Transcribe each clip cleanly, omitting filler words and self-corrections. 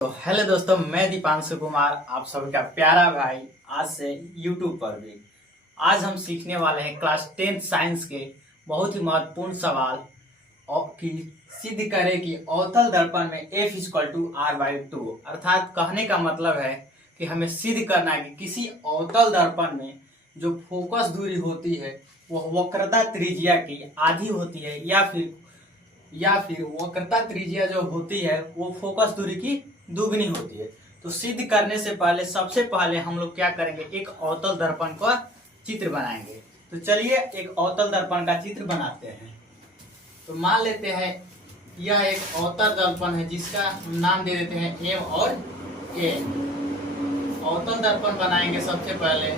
तो हेलो दोस्तों, मैं दीपांशु कुमार, आप सबका प्यारा भाई। आज से यूट्यूब पर भी आज हम सीखने वाले हैं क्लास 10 साइंस के बहुत ही महत्वपूर्ण सवाल और कि सिद्ध करें कि अवतल दर्पण में F = R/2। अर्थात कहने का मतलब है कि हमें सिद्ध करना है कि किसी अवतल दर्पण में जो फोकस दूरी होती है वह वक्रता त्रिज्या की आधी होती है या फिर वक्रता त्रिज्या जो होती है वो फोकस दूरी की दुगनी होती है। तो सिद्ध करने से पहले सबसे पहले हम लोग क्या करेंगे, एक अवतल दर्पण का चित्र बनाएंगे। तो चलिए एक अवतल दर्पण का चित्र बनाते हैं। तो मान लेते हैं यह एक अवतल दर्पण है जिसका हम नाम दे देते हैं M और N। अवतल दर्पण बनाएंगे। सबसे पहले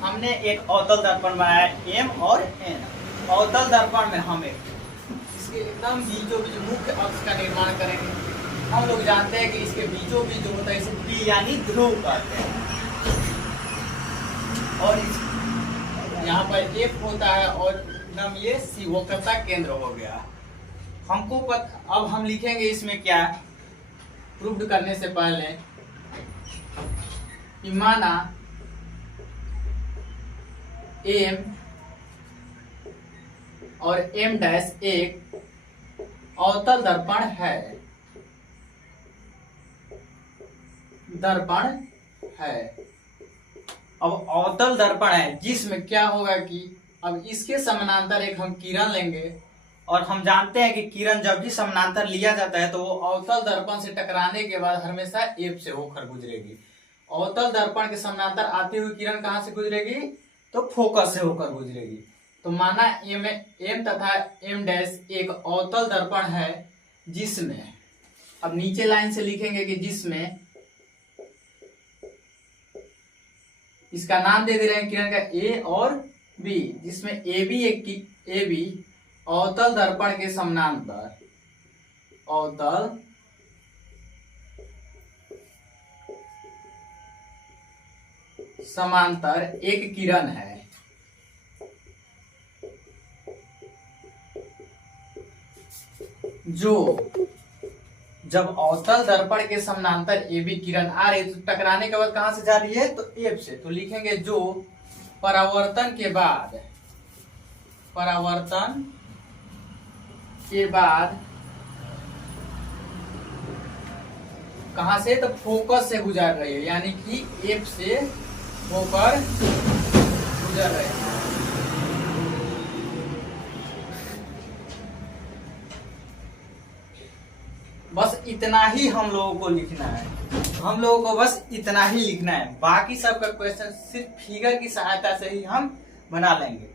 हमने एक अवतल दर्पण बनाया M और N। अवतल दर्पण में हमें इसके एकदम बीचों बीच मुख्य अक्ष का निर्माण करेंगे। हम लोग जानते हैं कि इसके बीचों बीच जो होता है इसे P यानी ध्रुव कहते हैं। और यहाँ पर F होता है और नाम ये C वक्रता केंद्र हो गया। अब हम लिखेंगे इसमें क्या, प्रूव्ड करने से पहले कि माना M और M' एक अवतल दर्पण है। अब अवतल दर्पण है जिसमें क्या होगा कि अब इसके समानांतर एक हम किरण लेंगे और हम जानते हैं कि किरण जब भी समानांतर लिया जाता है तो वो अवतल दर्पण से टकराने के बाद हमेशा F से होकर गुजरेगी। अवतल दर्पण के समानांतर आती हुई किरण कहां से गुजरेगी, तो फोकस से होकर गुजरेगी। तो माना M तथा M' एक अवतल दर्पण है जिसमें, अब नीचे लाइन से लिखेंगे कि जिसमें इसका नाम दे रहे हैं किरण का A और B, जिसमें AB अवतल दर्पण के समांतर एक किरण है। जो जब अवतल दर्पण के समानांतर AB किरण आ रही है तो टकराने के बाद कहां से जा रही है, तो F से। तो लिखेंगे जो परावर्तन के बाद कहां से, तो फोकस से गुजर रही है, यानी कि F से होकर गुजर रही है। बस इतना ही हम लोगों को लिखना है। बाकी सब का क्वेश्चन सिर्फ फिगर की सहायता से ही हम बना लेंगे।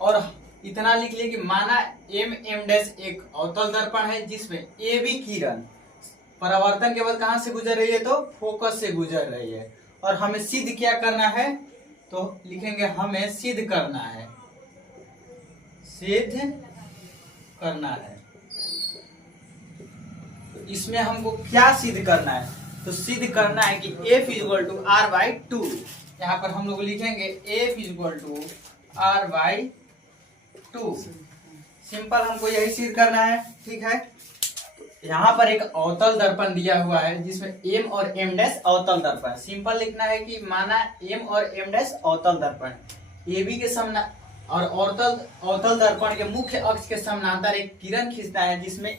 और इतना लिख लिए कि माना M' एक अवतल दर्पण है जिसमें AB किरण परावर्तन के बाद कहां से गुजर रही है, तो फोकस से गुजर रही है। और हमें सिद्ध क्या करना है, तो लिखेंगे हमें सिद्ध करना है। इसमें हमको क्या सिद्ध करना है, तो सिद्ध करना है कि F = R/2। यहाँ पर हम लोग लिखेंगे F = R/2। सिंपल हमको यही सिद्ध करना है, ठीक है। यहाँ पर एक अवतल दर्पण दिया हुआ है जिसमें M और M' अवतल दर्पण। सिंपल लिखना है कि माना M और M' अवतल दर्पण, AB के और अवतल दर्पण के मुख्य अक्ष के समानांतर एक किरण खींचता है, जिसमें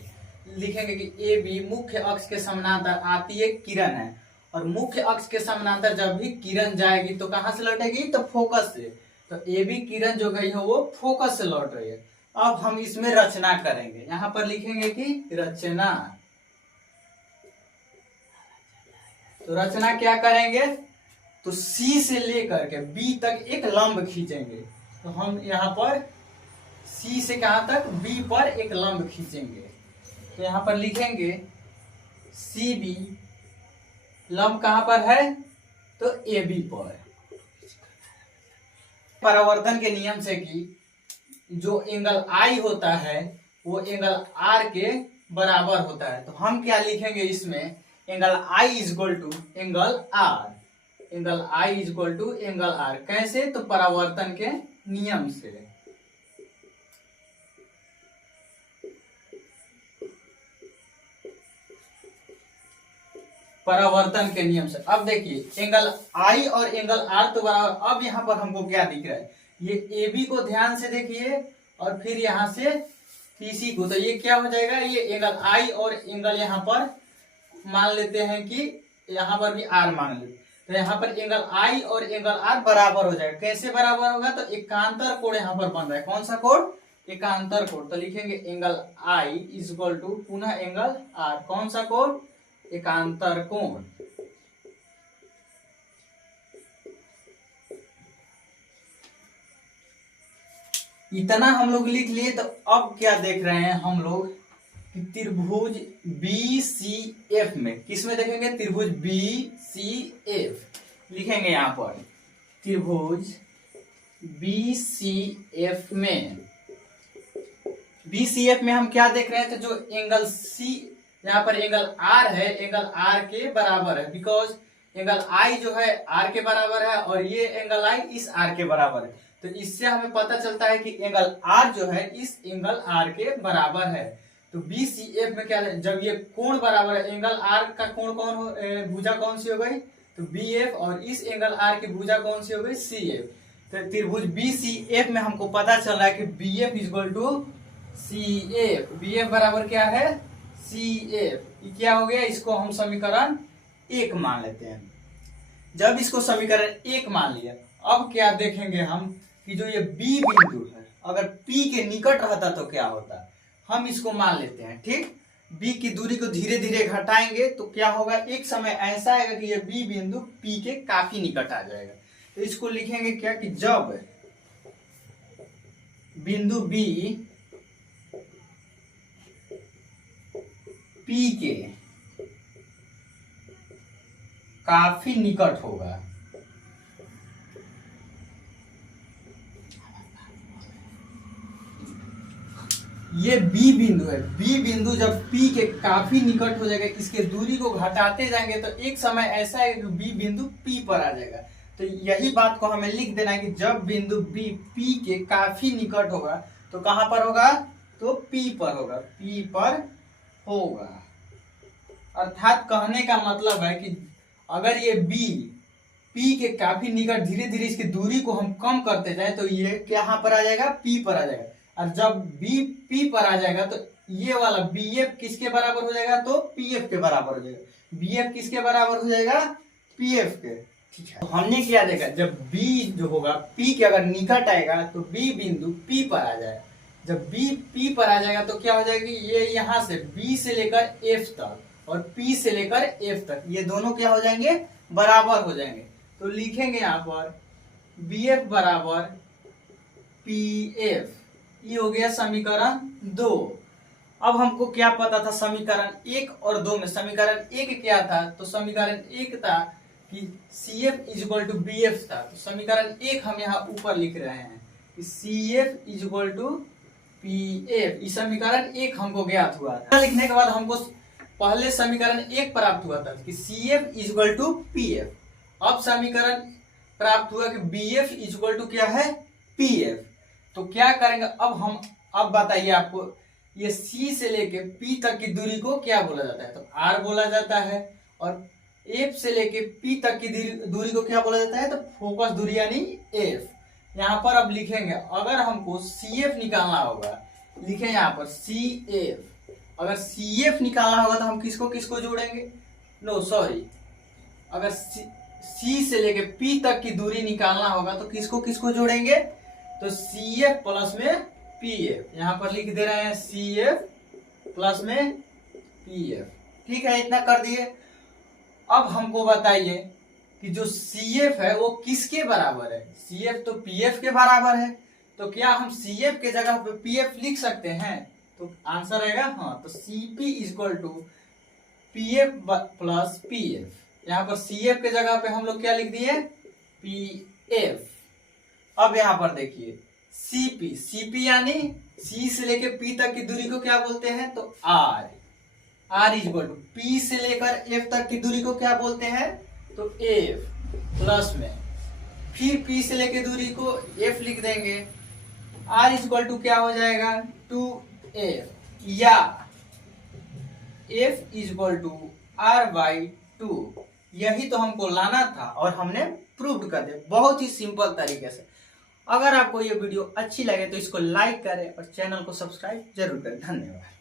लिखेंगे कि AB मुख्य अक्ष के समानांतर आती एक किरण है। और मुख्य अक्ष के समानांतर जब भी किरण जाएगी तो कहां से लौटेगी, तो फोकस से। तो AB किरण जो गई है वो फोकस से लौट रही है। अब हम इसमें रचना करेंगे। यहाँ पर लिखेंगे कि रचना। तो रचना क्या करेंगे, तो C से लेकर के B तक एक लंब खींचेंगे। तो हम यहाँ पर C से कहां तक, B पर एक लंब खींचेंगे। तो यहाँ पर लिखेंगे CB, लंब कहां पर है, तो AB पर। परावर्तन के नियम से कि जो एंगल I होता है वो एंगल R के बराबर होता है। तो हम क्या लिखेंगे इसमें, एंगल I = एंगल R। कैसे, तो परावर्तन के नियम से। परावर्तन के नियम से। अब देखिए एंगल आई और एंगल आर तो बराबर। अब यहाँ पर हमको क्या दिख रहा है, ये ए बी को ध्यान से देखिए और फिर यहाँ से सीसी को, तो ये क्या हो जाएगा, ये एंगल आई और एंगल यहाँ पर मान लेते हैं कि यहाँ पर भी आर मान लेते, तो यहाँ पर एंगल आई और एंगल आर बराबर हो जाएगा। कैसे बराबर होगा, तो एकांतर कोण यहाँ पर बन रहा है। कौन सा कोण, एकांतर कोण। तो लिखेंगे angle I is equal to पुनः एंगल आर, कौन सा कोण, एकांतर कोण। इतना हम लोग लिख लिए। तो अब क्या देख रहे हैं हम लोग कि त्रिभुज बी सी एफ में, किस में देखेंगे, त्रिभुज बी सी एफ लिखेंगे यहाँ पर, त्रिभुज बी सी एफ में, बी सी एफ में हम क्या देख रहे हैं, तो जो एंगल सी यहाँ पर एंगल आर है, एंगल आर के बराबर है, बिकॉज एंगल आई जो है आर के बराबर है और ये एंगल आई इस आर के बराबर है। तो इससे हमें पता चलता है कि एंगल आर जो है इस एंगल आर के बराबर है। तो बी सी एफ में क्या है, जब ये कोण बराबर है, एंगल आर का कोण कौन हो, भुजा कौन सी हो गई, तो बी एफ, और इस एंगल आर की भुजा कौन सी हो गई, सी एफ। तो त्रिभुज बी सी एफ में हमको पता चल रहा है कि B F is equal to C F. B F बराबर क्या है, सी एफ। क्या हो गया, इसको हम समीकरण 1 मान लेते हैं। जब इसको समीकरण 1 मान लिया, अब क्या देखेंगे हम कि जो ये बी बिंदु है अगर पी के निकट रहता तो क्या होता, हम इसको मान लेते हैं। ठीक, बी की दूरी को धीरे धीरे घटाएंगे तो क्या होगा, एक समय ऐसा आएगा कि ये बी बिंदु पी के काफी निकट आ जाएगा। तो इसको लिखेंगे क्या कि जब बिंदु बी पी के काफी निकट होगा, ये बी बिंदु है, बी बिंदु जब पी के काफी निकट हो जाएगा, इसके दूरी को घटाते जाएंगे तो एक समय ऐसा है कि बी बिंदु पी पर आ जाएगा। तो यही बात को हमें लिख देना है कि जब बिंदु बी पी के काफी निकट होगा तो कहां पर होगा, तो पी पर होगा, पी पर होगा। अर्थात कहने का मतलब है कि अगर ये बी पी के काफी निकट, धीरे धीरे इसकी दूरी को हम कम करते जाए तो ये कहां पर आ जाएगा, पी पर आ जाएगा। और जब बी पी पर आ जाएगा तो ये वाला बी एफ किसके बराबर हो जाएगा, तो पी एफ के बराबर हो जाएगा। बी एफ किसके बराबर हो जाएगा, पी एफ के। ठीक है, तो हमने क्या देखा, जब बी जो होगा पी के अगर निकट आएगा तो बी बिंदु पी पर आ जाएगा। जब बी पी पर आ जाएगा तो क्या हो जाएगी, ये यहाँ से बी से लेकर एफ तक और पी से लेकर एफ तक, ये दोनों क्या हो जाएंगे, बराबर हो जाएंगे। तो लिखेंगे यहाँ पर बी एफ बराबर पी एफ। ये हो गया समीकरण 2। अब हमको क्या पता था समीकरण 1 और 2 में, समीकरण 1 क्या था, तो समीकरण 1 था कि C F is equal to B F था। तो समीकरण 1 हम यहाँ ऊपर लिख रहे हैं कि C F is equal to P F. इस समीकरण 1 हमको ज्ञात हुआ था। लिखने के बाद हमको पहले समीकरण 1 प्राप्त हुआ था कि C F is equal to P F. अब समीकरण प्राप्त हुआ कि B F is equal to क्या है, पी एफ। तो क्या करेंगे अब बताइए आपको, ये C से लेके P तक की दूरी को क्या बोला जाता है, तो R बोला जाता है। और F से लेके P तक की दूरी को क्या बोला जाता है, तो फोकस दूरी यानी F। यहाँ पर अब लिखेंगे, अगर हमको CF निकालना होगा, लिखें यहाँ पर CF। अगर CF निकालना होगा तो हम किसको किसको जोड़ेंगे, अगर C से लेके P तक की दूरी निकालना होगा तो किसको किसको जोड़ेंगे, तो सी एफ प्लस में पी एफ। यहां पर लिख दे रहे हैं सी एफ प्लस में पी एफ। ठीक है, इतना कर दिए। अब हमको बताइए कि जो सी एफ है वो किसके बराबर है, सी एफ तो पी एफ के बराबर है। तो क्या हम सी एफ के जगह पे पी एफ लिख सकते हैं, तो आंसर रहेगा हाँ। तो C P is equal to P F plus P F. यहाँ पर सी एफ के जगह पे हम लोग क्या लिख दिए, पी एफ। अब यहां पर देखिए सीपी, सीपी यानी सी से लेकर पी तक की दूरी को क्या बोलते हैं, तो R. R is equal to P से लेकर एफ तक की दूरी को क्या बोलते हैं, तो एफ प्लस में फिर पी से लेकर दूरी को एफ लिख देंगे। आर इज इक्वल टू क्या हो जाएगा, 2f, या F is equal to R by 2। यही तो हमको लाना था और हमने प्रूव कर दिया बहुत ही सिंपल तरीके से। अगर आपको ये वीडियो अच्छी लगे तो इसको लाइक करें और चैनल को सब्सक्राइब जरूर करें। धन्यवाद।